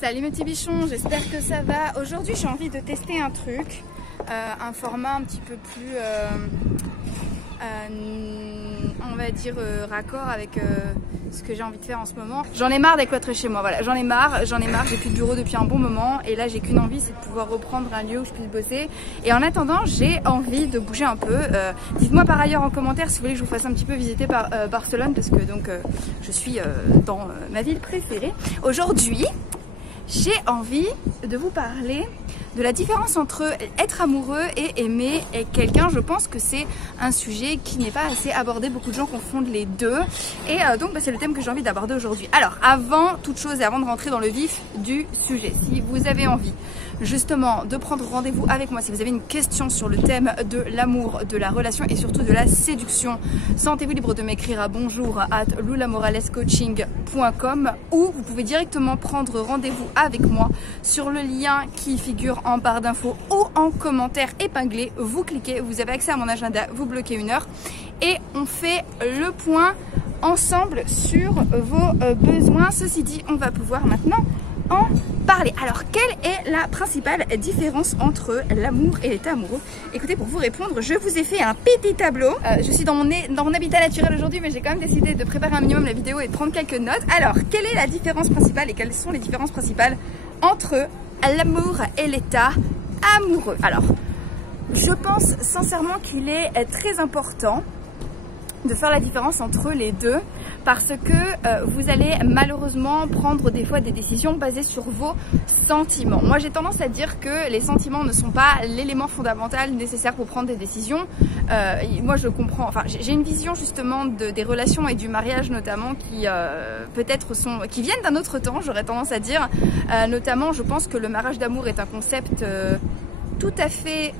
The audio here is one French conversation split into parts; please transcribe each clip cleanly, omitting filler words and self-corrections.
Salut mes petits bichons, j'espère que ça va. Aujourd'hui j'ai envie de tester un truc, un format un petit peu plus, on va dire raccord avec ce que j'ai envie de faire en ce moment. J'en ai marre d'être cloîtrée chez moi, voilà, j'en ai marre, j'ai plus de bureau depuis un bon moment et là j'ai qu'une envie, c'est de pouvoir reprendre un lieu où je puisse bosser. Et en attendant j'ai envie de bouger un peu. Dites-moi par ailleurs en commentaire si vous voulez que je vous fasse un petit peu visiter par Barcelone, parce que donc je suis dans ma ville préférée. Aujourd'hui j'ai envie de vous parler de la différence entre être amoureux et aimer quelqu'un. Je pense que c'est un sujet qui n'est pas assez abordé, beaucoup de gens confondent les deux et donc c'est le thème que j'ai envie d'aborder aujourd'hui. Alors avant toute chose et avant de rentrer dans le vif du sujet, si vous avez envie justement de prendre rendez-vous avec moi, si vous avez une question sur le thème de l'amour, de la relation et surtout de la séduction, sentez-vous libre de m'écrire à bonjour@lulamoralescoaching.com ou vous pouvez directement prendre rendez-vous avec moi sur le lien qui figure en barre d'infos ou en commentaire épinglé. Vous cliquez, vous avez accès à mon agenda, vous bloquez 1 heure et on fait le point ensemble sur vos besoins. Ceci dit, on va pouvoir maintenant en parler. Alors, quelle est la principale différence entre l'amour et l'état amoureux? Écoutez, pour vous répondre, je vous ai fait un petit tableau. Je suis dans mon habitat naturel aujourd'hui, mais j'ai quand même décidé de préparer un minimum la vidéo et de prendre quelques notes. Alors, quelle est la différence principale et quelles sont les différences principales entre l'amour et l'état amoureux? Alors, je pense sincèrement qu'il est très important de faire la différence entre les deux parce que vous allez malheureusement prendre des fois des décisions basées sur vos sentiments. Moi j'ai tendance à dire que les sentiments ne sont pas l'élément fondamental nécessaire pour prendre des décisions. Moi je comprends, enfin j'ai une vision justement des relations et du mariage notamment qui peut-être qui viennent d'un autre temps, j'aurais tendance à dire. Notamment je pense que le mariage d'amour est un concept tout à fait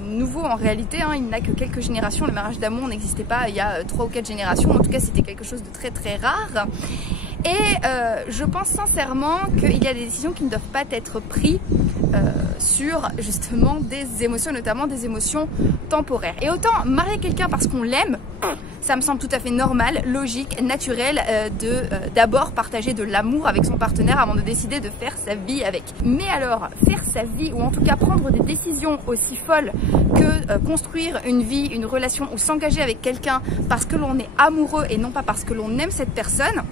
nouveau en réalité, hein. Il n'a que quelques générations, le mariage d'amour n'existait pas il y a 3 ou 4 générations, en tout cas c'était quelque chose de très très rare. Et je pense sincèrement qu'il y a des décisions qui ne doivent pas être prises sur justement des émotions, notamment des émotions temporaires. Et autant marier quelqu'un parce qu'on l'aime, ça me semble tout à fait normal, logique, naturel d'abord partager de l'amour avec son partenaire avant de décider de faire sa vie avec. Mais alors, faire sa vie ou en tout cas prendre des décisions aussi folles que construire une vie, une relation ou s'engager avec quelqu'un parce que l'on est amoureux et non pas parce que l'on aime cette personne,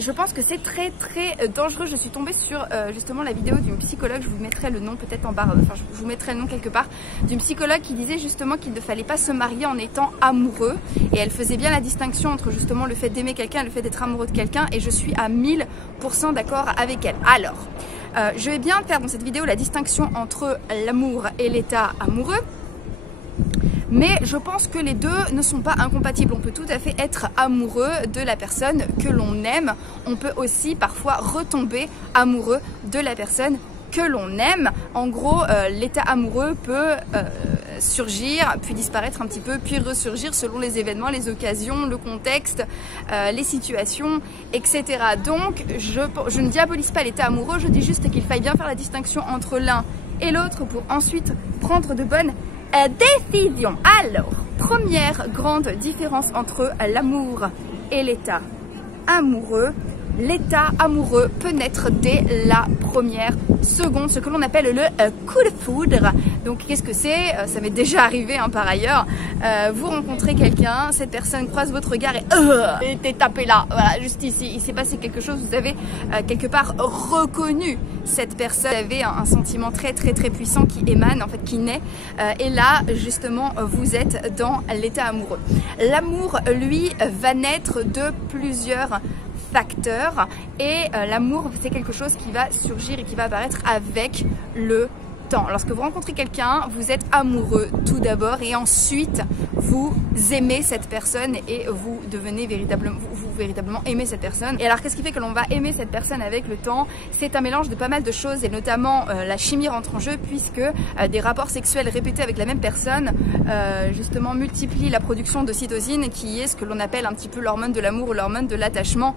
je pense que c'est très très dangereux. Je suis tombée sur justement la vidéo d'une psychologue, je vous mettrai le nom peut-être en barre, enfin je vous mettrai le nom quelque part, d'une psychologue qui disait justement qu'il ne fallait pas se marier en étant amoureux et elle faisait bien la distinction entre justement le fait d'aimer quelqu'un et le fait d'être amoureux de quelqu'un et je suis à 1000% d'accord avec elle. Alors, je vais bien faire dans cette vidéo la distinction entre l'amour et l'état amoureux. Mais je pense que les deux ne sont pas incompatibles. On peut tout à fait être amoureux de la personne que l'on aime. On peut aussi parfois retomber amoureux de la personne que l'on aime. En gros, l'état amoureux peut surgir, puis disparaître un petit peu, puis ressurgir selon les événements, les occasions, le contexte, les situations, etc. Donc, je ne diabolise pas l'état amoureux, je dis juste qu'il faille bien faire la distinction entre l'un et l'autre pour ensuite prendre de bonnes décision. Alors, première grande différence entre l'amour et l'état amoureux. L'état amoureux peut naître dès la première seconde, ce que l'on appelle le coup de foudre. Donc qu'est-ce que c'est? Ça m'est déjà arrivé hein, par ailleurs. Vous rencontrez quelqu'un, cette personne croise votre regard et t'es tapé là, voilà, juste ici. Il s'est passé quelque chose, vous avez quelque part reconnu cette personne. Vous avez un sentiment très très très puissant qui émane, en fait qui naît. Et là justement vous êtes dans l'état amoureux. L'amour lui va naître de plusieurs facteurs et l'amour c'est quelque chose qui va surgir et qui va apparaître avec le temps. Lorsque vous rencontrez quelqu'un, vous êtes amoureux tout d'abord et ensuite vous aimez cette personne et vous devenez véritablement aimer cette personne. Et alors qu'est-ce qui fait que l'on va aimer cette personne avec le temps? C'est un mélange de pas mal de choses et notamment la chimie rentre en jeu puisque des rapports sexuels répétés avec la même personne justement multiplient la production d'ocytocine qui est ce que l'on appelle un petit peu l'hormone de l'amour ou l'hormone de l'attachement.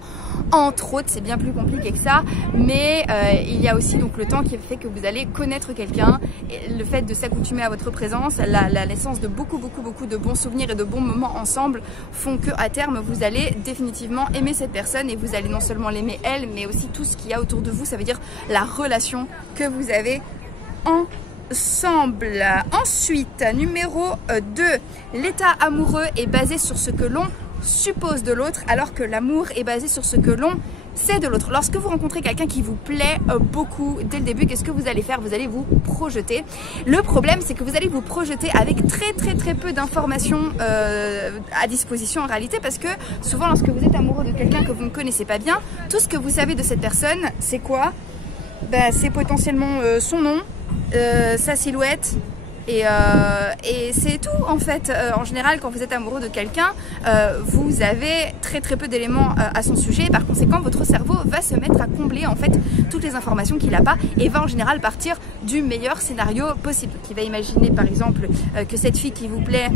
Entre autres, c'est bien plus compliqué que ça, mais il y a aussi donc le temps qui fait que vous allez connaître quelqu'un et le fait de s'accoutumer à votre présence, la naissance de beaucoup de bons souvenirs et de bons moments ensemble font que à terme vous allez définitivement effectivement aimer cette personne et vous allez non seulement l'aimer elle, mais aussi tout ce qu'il y a autour de vous, ça veut dire la relation que vous avez ensemble. Ensuite, numéro 2, l'état amoureux est basé sur ce que l'on suppose de l'autre, alors que l'amour est basé sur ce que l'on sait de l'autre. Lorsque vous rencontrez quelqu'un qui vous plaît beaucoup dès le début, qu'est-ce que vous allez faire? Vous allez vous projeter. Le problème, c'est que vous allez vous projeter avec très peu d'informations à disposition en réalité, parce que souvent lorsque vous êtes amoureux de quelqu'un que vous ne connaissez pas bien, tout ce que vous savez de cette personne, c'est quoi? C'est potentiellement son nom, sa silhouette, et c'est tout en fait. En général, quand vous êtes amoureux de quelqu'un, vous avez très peu d'éléments à son sujet, et par conséquent votre cerveau va se mettre à combler en fait toutes les informations qu'il n'a pas, et va en général partir du meilleur scénario possible. Qui va imaginer par exemple que cette fille qui vous plaît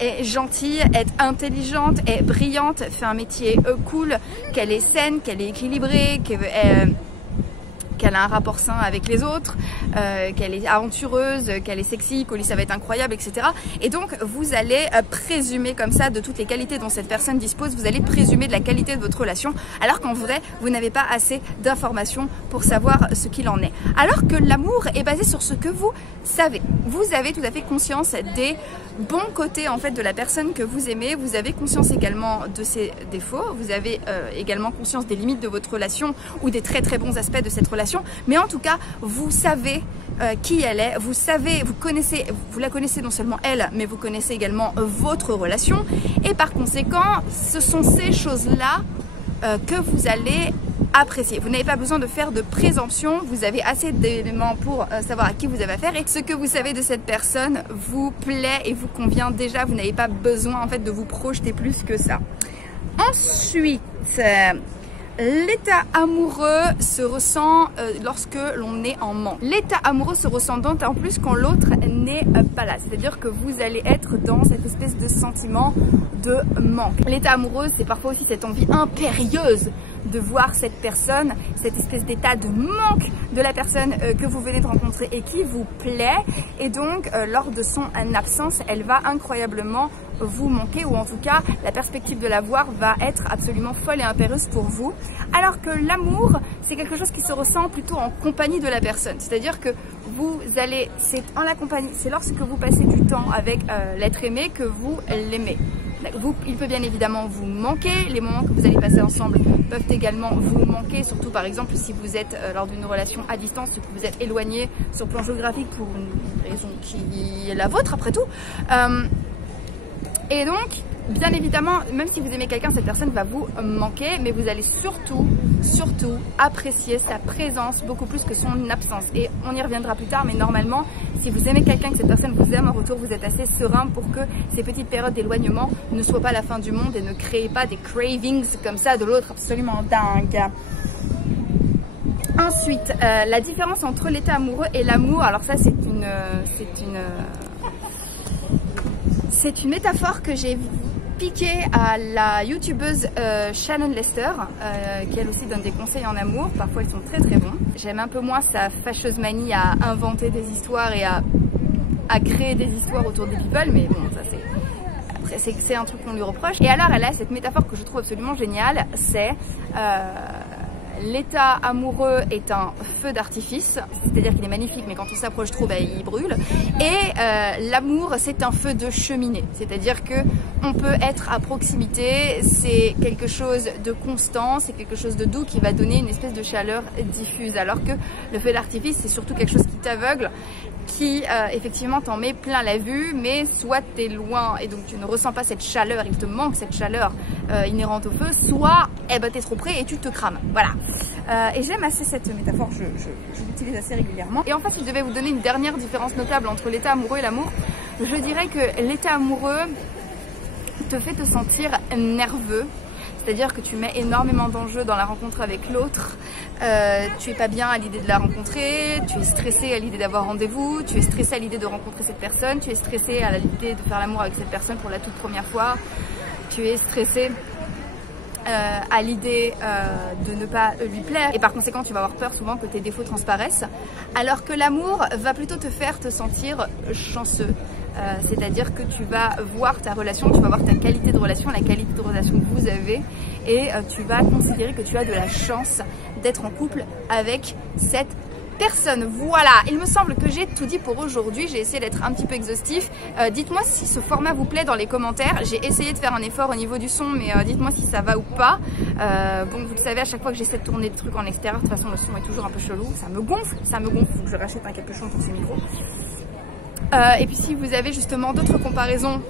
est gentille, est intelligente, est brillante, fait un métier cool, qu'elle est saine, qu'elle est équilibrée, qu'elle a un rapport sain avec les autres, qu'elle est aventureuse, qu'elle est sexy, qu'au lit ça va être incroyable, etc. Et donc vous allez présumer comme ça de toutes les qualités dont cette personne dispose, vous allez présumer de la qualité de votre relation, alors qu'en vrai vous n'avez pas assez d'informations pour savoir ce qu'il en est. Alors que l'amour est basé sur ce que vous savez. Vous avez tout à fait conscience des bons côtés en fait de la personne que vous aimez, vous avez conscience également de ses défauts, vous avez également conscience des limites de votre relation ou des très bons aspects de cette relation. Mais en tout cas, vous savez qui elle est, vous la connaissez non seulement elle, mais vous connaissez également votre relation. Et par conséquent, ce sont ces choses-là que vous allez apprécier. Vous n'avez pas besoin de faire de présomption, vous avez assez d'éléments pour savoir à qui vous avez affaire, et ce que vous savez de cette personne vous plaît et vous convient déjà. Vous n'avez pas besoin en fait de vous projeter plus que ça. Ensuite, l'état amoureux se ressent lorsque l'on est en manque. L'état amoureux se ressent d'autant plus quand l'autre n'est pas là. C'est-à-dire que vous allez être dans cette espèce de sentiment de manque. L'état amoureux, c'est parfois aussi cette envie impérieuse de voir cette personne, cette espèce d'état de manque de la personne que vous venez de rencontrer et qui vous plaît. Et donc, lors de son absence, elle va incroyablement vous manquer, ou en tout cas, la perspective de la voir va être absolument folle et impérieuse pour vous. Alors que l'amour, c'est quelque chose qui se ressent plutôt en compagnie de la personne. C'est-à-dire que vous allez, c'est en la compagnie, c'est lorsque vous passez du temps avec l'être aimé que vous l'aimez. Il peut bien évidemment vous manquer, les moments que vous allez passer ensemble peuvent également vous manquer, surtout par exemple si vous êtes lors d'une relation à distance, que vous êtes éloigné sur le plan géographique pour une raison qui est la vôtre après tout. Et donc, bien évidemment, même si vous aimez quelqu'un, cette personne va vous manquer, mais vous allez surtout apprécier sa présence beaucoup plus que son absence. Et on y reviendra plus tard, mais normalement, si vous aimez quelqu'un, que cette personne vous aime en retour, vous êtes assez serein pour que ces petites périodes d'éloignement ne soient pas la fin du monde et ne créez pas des cravings comme ça de l'autre absolument dingue. Ensuite, la différence entre l'état amoureux et l'amour, alors ça c'est une métaphore que j'ai piquée à la youtubeuse Shannon Lester, qui elle aussi donne des conseils en amour. Parfois ils sont très bons. J'aime un peu moins sa fâcheuse manie à inventer des histoires et à créer des histoires autour des people, mais bon, ça c'est un truc qu'on lui reproche. Et alors elle a cette métaphore que je trouve absolument géniale, c'est l'état amoureux est un feu d'artifice, c'est-à-dire qu'il est magnifique, mais quand on s'approche trop, il brûle. Et l'amour, c'est un feu de cheminée, c'est-à-dire que on peut être à proximité, c'est quelque chose de constant, c'est quelque chose de doux qui va donner une espèce de chaleur diffuse, alors que le feu d'artifice, c'est surtout quelque chose qui t'aveugle, qui effectivement t'en met plein la vue, mais soit t'es loin et donc tu ne ressens pas cette chaleur, il te manque cette chaleur inhérente au feu, soit t'es trop près et tu te crames. Voilà. Et j'aime assez cette métaphore, je l'utilise assez régulièrement. Et enfin, si je devais vous donner une dernière différence notable entre l'état amoureux et l'amour, je dirais que l'état amoureux te fait te sentir nerveux. C'est-à-dire que tu mets énormément d'enjeux dans la rencontre avec l'autre, tu es pas bien à l'idée de la rencontrer, tu es stressé à l'idée d'avoir rendez-vous, tu es stressé à l'idée de rencontrer cette personne, tu es stressé à l'idée de faire l'amour avec cette personne pour la toute première fois, tu es stressé à l'idée de ne pas lui plaire, et par conséquent tu vas avoir peur souvent que tes défauts transparaissent, alors que l'amour va plutôt te faire te sentir chanceux, c'est-à-dire que tu vas voir ta relation, tu vas voir ta qualité de relation, la qualité de relation que vous avez, et tu vas considérer que tu as de la chance d'être en couple avec cette personne. Voilà, il me semble que j'ai tout dit pour aujourd'hui. J'ai essayé d'être un petit peu exhaustif. Dites-moi si ce format vous plaît dans les commentaires. J'ai essayé de faire un effort au niveau du son, mais dites-moi si ça va ou pas. Bon, vous le savez, à chaque fois que j'essaie de tourner des trucs en extérieur, de toute façon le son est toujours un peu chelou. Ça me gonfle, faut que je rachète un capuchon pour ces micros. Et puis si vous avez justement d'autres comparaisons,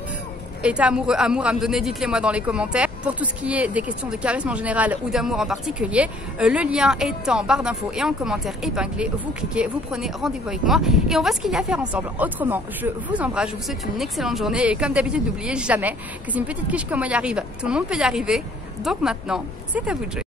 état amoureux, amour à me donner, dites-les moi dans les commentaires. Pour tout ce qui est des questions de charisme en général ou d'amour en particulier, le lien est en barre d'infos et en commentaire épinglé. Vous cliquez, vous prenez rendez-vous avec moi et on voit ce qu'il y a à faire ensemble. Autrement, je vous embrasse, je vous souhaite une excellente journée et comme d'habitude, n'oubliez jamais que si une petite quiche comme moi y arrive, tout le monde peut y arriver. Donc maintenant, c'est à vous de jouer.